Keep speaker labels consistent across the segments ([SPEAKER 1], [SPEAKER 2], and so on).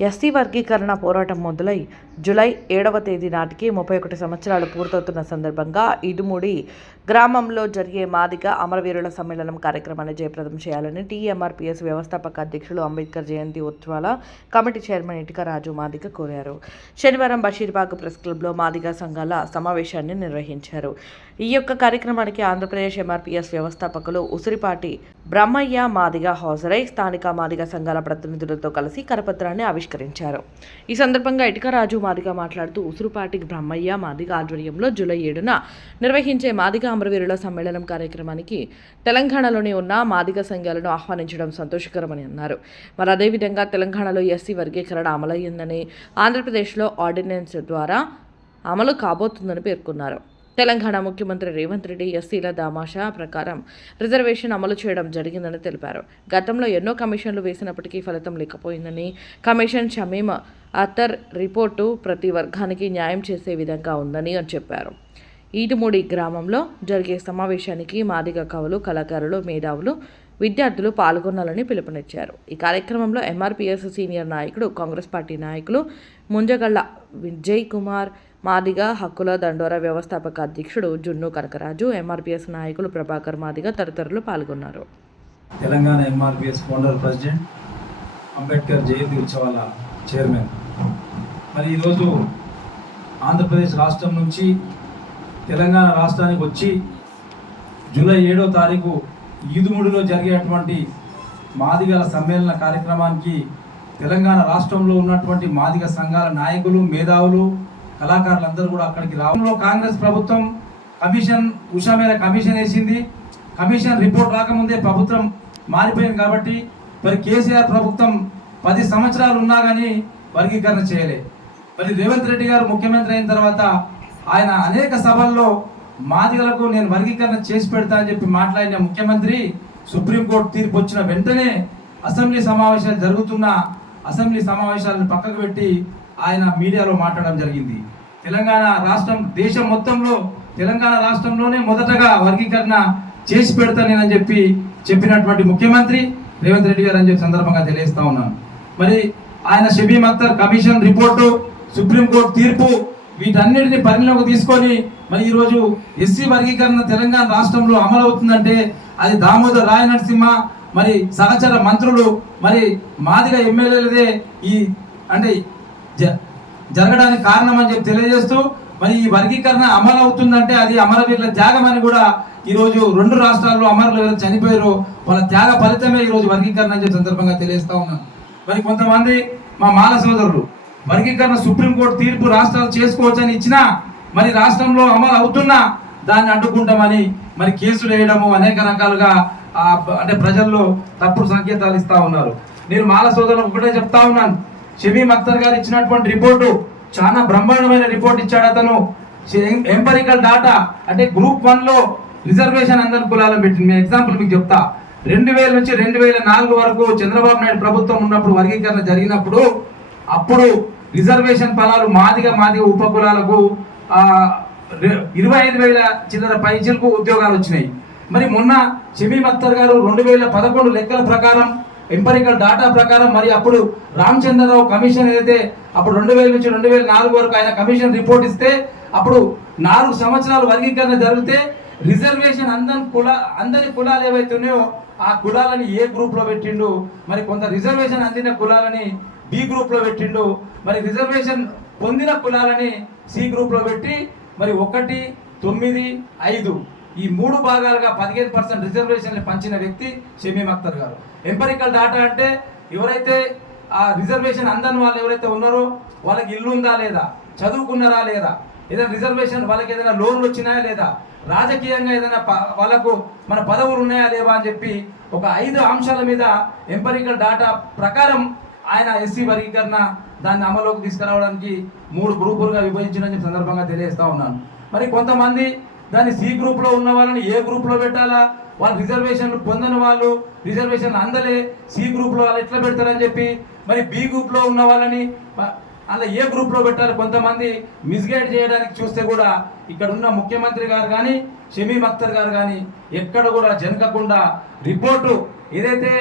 [SPEAKER 1] SC వర్గీకరణ పోరాటం మొదలై జులై ఏడవ తేదీ నాటికి ముప్పై ఒకటి సంవత్సరాలు పూర్తవుతున్న సందర్భంగా ఇడుముడి గ్రామంలో జరిగే మాదిగ అమరవీరుల సమ్మేళనం కార్యక్రమాన్ని జయప్రదం చేయాలని టీఎంఆర్పీఎస్ వ్యవస్థాపక అధ్యక్షులు అంబేద్కర్ జయంతి ఉత్సవాల కమిటీ చైర్మన్ ఇటుక రాజు మాదిగ కోరారు. శనివారం బషీర్బాగ్ ప్రెస్ క్లబ్లో మాదిగ సంఘాల సమావేశాన్ని నిర్వహించారు. ఈ యొక్క కార్యక్రమానికి ఆంధ్రప్రదేశ్ ఎంఆర్పీఎస్ వ్యవస్థాపకులు ఉసిరిపాటి బ్రహ్మయ్య మాదిగ హాజరై స్థానిక మాదిగ సంఘాల ప్రతినిధులతో కలిసి కరపత్రాన్ని ఆవిష్కరించారు. ఈ సందర్భంగా ఇటుకరాజు మాదిగ మాట్లాడుతూ ఉసిరిపాటి బ్రహ్మయ్య మాదిగ ఆధ్వర్యంలో జూలై ఏడున నిర్వహించే మాదిగ అమరవీరుల సమ్మేళనం కార్యక్రమానికి తెలంగాణలోని ఉన్న మాదిగ సంఘాలను ఆహ్వానించడం సంతోషకరమని అన్నారు. మరి అదేవిధంగా తెలంగాణలో ఎస్సీ వర్గీకరణ అమలయ్యిందని ఆంధ్రప్రదేశ్లో ఆర్డినెన్స్ ద్వారా అమలు కాబోతుందని పేర్కొన్నారు. తెలంగాణ ముఖ్యమంత్రి రేవంత్ రెడ్డి ఎస్సీల దామాషా ప్రకారం రిజర్వేషన్ అమలు చేయడం జరిగిందని తెలిపారు. గతంలో ఎన్నో కమిషన్లు వేసినప్పటికీ ఫలితం లేకపోయిందని కమిషన్ షమీమ్ అతర్ రిపోర్టు ప్రతి వర్గానికి న్యాయం చేసే విధంగా ఉందని అని చెప్పారు. ఈటిమూడి గ్రామంలో జరిగే సమావేశానికి మాదిగ కవులు కళాకారులు మేధావులు విద్యార్థులు పాల్గొనాలని పిలుపునిచ్చారు. ఈ కార్యక్రమంలో ఎంఆర్పిఎస్ సీనియర్ నాయకుడు కాంగ్రెస్ పార్టీ నాయకులు ముంజగళ్ళ విజయ్ కుమార్ మాదిగ హక్కుల దండోరా వ్యవస్థాపక అధ్యక్షుడు జున్ను కనకరాజు ఎంఆర్పిఎస్ నాయకులు ప్రభాకర్ మాదిగ తదితరులు పాల్గొన్నారు.
[SPEAKER 2] Telangana MRPS founder president Ambedkar Jayanti ఉత్సవాల చైర్మన్. మరి ఈరోజు ఆంధ్రప్రదేశ్ రాష్ట్రం నుంచి తెలంగాణ రాష్ట్రానికి వచ్చి జూలై ఏడో తారీఖు ఈదుముడిలో జరిగేటువంటి మాదిగల సమ్మేళన కార్యక్రమానికి తెలంగాణ రాష్ట్రంలో ఉన్నటువంటి మాదిగ సంఘాల నాయకులు మేధావులు కళాకారులందరూ కూడా అక్కడికి రావడంలో కాంగ్రెస్ ప్రభుత్వం కమిషన్ ఉషా మీద కమిషన్ వేసింది. కమిషన్ రిపోర్ట్ రాకముందే ప్రభుత్వం మారిపోయింది కాబట్టి మరి కేసీఆర్ ప్రభుత్వం పది సంవత్సరాలు ఉన్నా కానీ వర్గీకరణ చేయలే. మరి రేవంత్ రెడ్డి గారు ముఖ్యమంత్రి అయిన తర్వాత ఆయన అనేక సభల్లో మాదిగలకు నేను వర్గీకరణ చేసి పెడతా అని చెప్పి మాట్లాడిన ముఖ్యమంత్రి సుప్రీంకోర్టు తీర్పు వచ్చిన వెంటనే అసెంబ్లీ సమావేశాలు జరుగుతున్న అసెంబ్లీ సమావేశాలను పక్కకు పెట్టి ఆయన మీడియాలో మాట్లాడడం జరిగింది. తెలంగాణ రాష్ట్రం దేశం మొత్తంలో తెలంగాణ రాష్ట్రంలోనే మొదటగా వర్గీకరణ చేసి పెడతానని చెప్పి చెప్పినటువంటి ముఖ్యమంత్రి రేవంత్ రెడ్డి గారు అని చెప్పి సందర్భంగా తెలియజేస్తా ఉన్నాను. మరి ఆయన Shameem Akhtar commission report supreme court తీర్పు వీటన్నిటిని పరిగణలోకి తీసుకొని మరి ఈరోజు ఎస్సీ వర్గీకరణ తెలంగాణ రాష్ట్రంలో అమలు అవుతుందంటే అది దామోదర్ రాయ నరసింహ మరి సహచర మంత్రులు మరి మాదిగ ఎమ్మెల్యేలదే ఈ అంటే జ- జరగడానికి కారణం అని చెప్పి తెలియజేస్తూ మరి ఈ వర్గీకరణ అమలు అవుతుందంటే అది అమరవీరుల త్యాగం అని కూడా ఈరోజు రెండు రాష్ట్రాల్లో అమరులు ఎవరైతే చనిపోయారో వాళ్ళ త్యాగ ఫలితమే ఈరోజు వర్గీకరణ అని చెప్పి సందర్భంగా తెలియజేస్తా ఉన్నాను. మరి కొంతమంది మా మాల సోదరులు వర్గీకరణ సుప్రీంకోర్టు తీర్పు రాష్ట్రాలు చేసుకోవచ్చని ఇచ్చినా మరి రాష్ట్రంలో అమలు అవుతున్నా దాన్ని అడ్డుకుంటామని మరి కేసులు వేయడము అనేక రకాలుగా అంటే ప్రజల్లో తప్పుడు సంకేతాలు ఇస్తా ఉన్నారు. నేను మాల సోదరులకు ఒకటే చెప్తా ఉన్నాను. షమీమ్ అఖ్తర్ గారు ఇచ్చినటువంటి రిపోర్టు చాలా బ్రహ్మాండమైన రిపోర్ట్ ఇచ్చాడు అతను. ఎంపరికల్ డాటా అంటే గ్రూప్ వన్లో రిజర్వేషన్ అందరి కులాలను పెట్టింది. నేను ఎగ్జాంపుల్ మీకు చెప్తా. రెండు వేల నుంచి రెండు వేల నాలుగు వరకు చంద్రబాబు నాయుడు ప్రభుత్వం ఉన్నప్పుడు వర్గీకరణ జరిగినప్పుడు అప్పుడు రిజర్వేషన్ ఫలాలు మాదిగా మాదిగా ఉప కులాలకు ఇరవై ఐదు వేల చిల్లర పైచీలకు ఉద్యోగాలు వచ్చినాయి. మరి మొన్న షమీమ్ అఖ్తర్ గారు రెండు వేల పదకొండు లెక్కల ప్రకారం ఎంపరికల్ డాటా ప్రకారం మరి అప్పుడు రామచంద్రరావు కమిషన్ ఏదైతే అప్పుడు రెండు వేల నుంచి రెండు వేల నాలుగు వరకు ఆయన కమిషన్ రిపోర్ట్ ఇస్తే అప్పుడు నాలుగు సంవత్సరాలు వర్గీకరణ జరిగితే రిజర్వేషన్ అందరి కుల అందరి కులాలు ఏవైతే ఉన్నాయో ఆ కులాలని ఏ గ్రూప్లో పెట్టిండు? మరి కొంత రిజర్వేషన్ అందిన కులాలని బి గ్రూప్లో పెట్టిండు. మరి రిజర్వేషన్ పొందిన కులాలని సి గ్రూప్లో పెట్టి మరి ఒకటి తొమ్మిది ఐదు ఈ మూడు భాగాలుగా పదిహేను పర్సెంట్ రిజర్వేషన్లు పంచిన వ్యక్తి షమీమ్ అఖ్తర్ గారు. ఎంపరికల్ డాటా అంటే ఎవరైతే ఆ రిజర్వేషన్ అందని వాళ్ళు ఎవరైతే ఉన్నారో వాళ్ళకి ఇల్లు ఉందా లేదా? చదువుకున్నారా లేదా? ఏదైనా రిజర్వేషన్ వాళ్ళకి ఏదైనా లోన్లు వచ్చినాయా లేదా? రాజకీయంగా ఏదైనా ప- వాళ్ళకు మన పదవులు ఉన్నాయా లేవా అని చెప్పి ఒక ఐదు అంశాల మీద ఎంపరికల్ డాటా ప్రకారం ఆయన ఎస్సీ వర్గీకరణ దాన్ని అమలులోకి తీసుకురావడానికి మూడు గ్రూపులుగా విభజించిన సందర్భంగా తెలియజేస్తా ఉన్నాను. మరి కొంతమంది దాన్ని సి గ్రూప్లో ఉన్న వాళ్ళని ఏ గ్రూప్లో పెట్టాలా? వాళ్ళు రిజర్వేషన్లు పొందని వాళ్ళు రిజర్వేషన్లు అందలే సి గ్రూప్లో వాళ్ళు ఎట్లా పెడతారని చెప్పి మరి బి గ్రూప్లో ఉన్న వాళ్ళని అలా ఏ గ్రూప్లో పెట్టాలి? కొంతమంది మిస్గైడ్ చేయడానికి చూస్తే కూడా ఇక్కడ ఉన్న ముఖ్యమంత్రి గారు కానీ షమీమ్ అఖ్తర్ గారు కానీ ఎక్కడ కూడా జనకకుండా రిపోర్టు ఏదైతే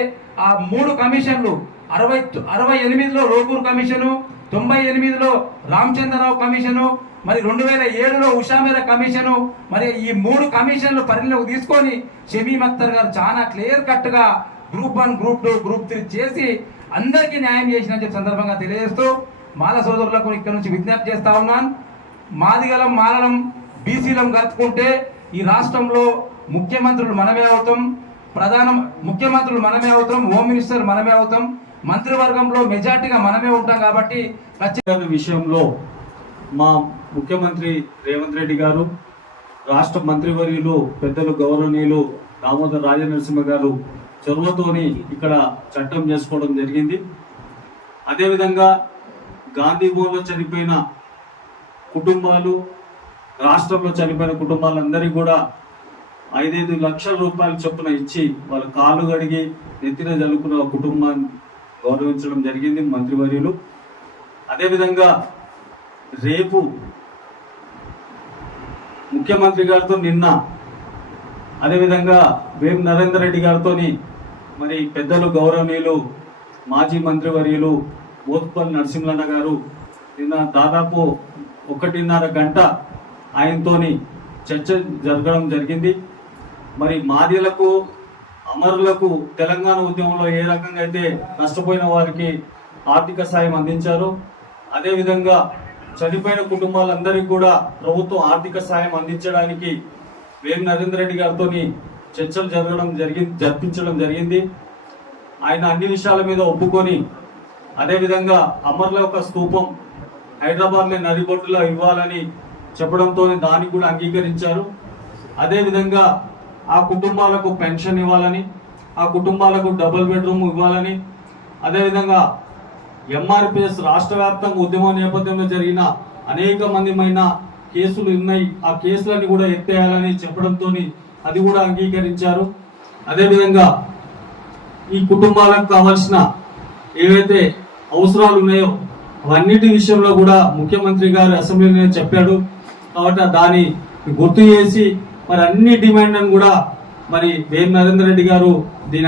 [SPEAKER 2] ఆ మూడు కమిషన్లు అరవై అరవై ఎనిమిదిలో రోగూర్ కమిషను తొంభై ఎనిమిదిలో రామచంద్రరావు కమిషను మరి రెండు వేల ఏడులో ఉషామేర కమిషను మరి ఈ మూడు కమిషన్లు పరిధిలోకి తీసుకొని షమీమ్ అఖ్తర్ గారు చాలా క్లియర్ కట్గా group one group two group three చేసి అందరికీ న్యాయం చేసిన చెప్పి సందర్భంగా తెలియజేస్తూ మాల సోదరులకు ఇక్కడ నుంచి విజ్ఞప్తి చేస్తా ఉన్నాను. మాదిగలం మాలలం బీసీలం కలుపుకుంటే ఈ రాష్ట్రంలో ముఖ్యమంత్రులు మనమే అవుతాం ప్రధాన ముఖ్యమంత్రులు మనమే అవుతాం హోమ్ మినిస్టర్ మనమే అవుతాం మంత్రివర్గంలో మెజార్టీగా మనమే ఉంటాం కాబట్టి ఖచ్చితంగా
[SPEAKER 3] విషయంలో మా ముఖ్యమంత్రి రేవంత్ రెడ్డి గారు రాష్ట్ర మంత్రివర్యులు పెద్దలు గౌరవనీయులు దామోదర్ రాజనరసింహ గారు చొరవతోని ఇక్కడ చట్టం చేసుకోవడం జరిగింది. అదేవిధంగా గాంధీ భవన్లో చనిపోయిన కుటుంబాలు రాష్ట్రంలో చనిపోయిన కుటుంబాలందరికీ కూడా ఐదైదు లక్షల రూపాయల చొప్పున ఇచ్చి వాళ్ళ కాళ్ళు కడిగి నెత్తిన జరుపుకున్న కుటుంబాన్ని గౌరవించడం జరిగింది మంత్రివర్యులు. అదేవిధంగా రేపు ముఖ్యమంత్రి గారితో నిన్న అదేవిధంగా వేం నరేందర్ రెడ్డి గారితో మరి పెద్దలు గౌరవనీయులు మాజీ మంత్రివర్యులు బోత్పల్లి నరసింహన్న గారు నిన్న దాదాపు ఒకటిన్నర గంట ఆయనతోని చర్చ జరగడం జరిగింది. మరి మాదిలకు అమరులకు తెలంగాణ ఉద్యమంలో ఏ రకంగా అయితే నష్టపోయిన వారికి ఆర్థిక సాయం అందించారో అదేవిధంగా చనిపోయిన కుటుంబాలందరికీ కూడా ప్రభుత్వం ఆర్థిక సాయం అందించడానికి వేం నరేందర్ రెడ్డి గారితో చర్చలు జరగడం జరిగింది జరిపించడం జరిగింది. ఆయన అన్ని విషయాల మీద ఒప్పుకొని అదేవిధంగా అమరుల యొక్క స్థూపం హైదరాబాద్లో నడిబొట్టులో ఇవ్వాలని చెప్పడంతో దానికి కూడా అంగీకరించారు. అదేవిధంగా ఆ కుటుంబాలకు పెన్షన్ ఇవ్వాలని ఆ కుటుంబాలకు డబుల్ బెడ్రూమ్ ఇవ్వాలని అదేవిధంగా ఎంఆర్పిఎస్ రాష్ట్ర వ్యాప్తంగా ఉద్యమ నేపథ్యంలో జరిగిన అనేక మందిమైన కేసులు ఉన్నాయి. ఆ కేసులన్నీ కూడా ఎత్తేయాలని చెప్పడంతో అది కూడా అంగీకరించారు. అదేవిధంగా ఈ కుటుంబాలకు కావాల్సిన ఏవైతే అవసరాలు ఉన్నాయో అవన్నిటి విషయంలో కూడా ముఖ్యమంత్రి గారు అసెంబ్లీలో చెప్పాడు. కాబట్టి దాన్ని గుర్తు చేసి మరి అన్ని డిమాండ్లను కూడా మరి వేం నరేందర్ రెడ్డి గారు దీని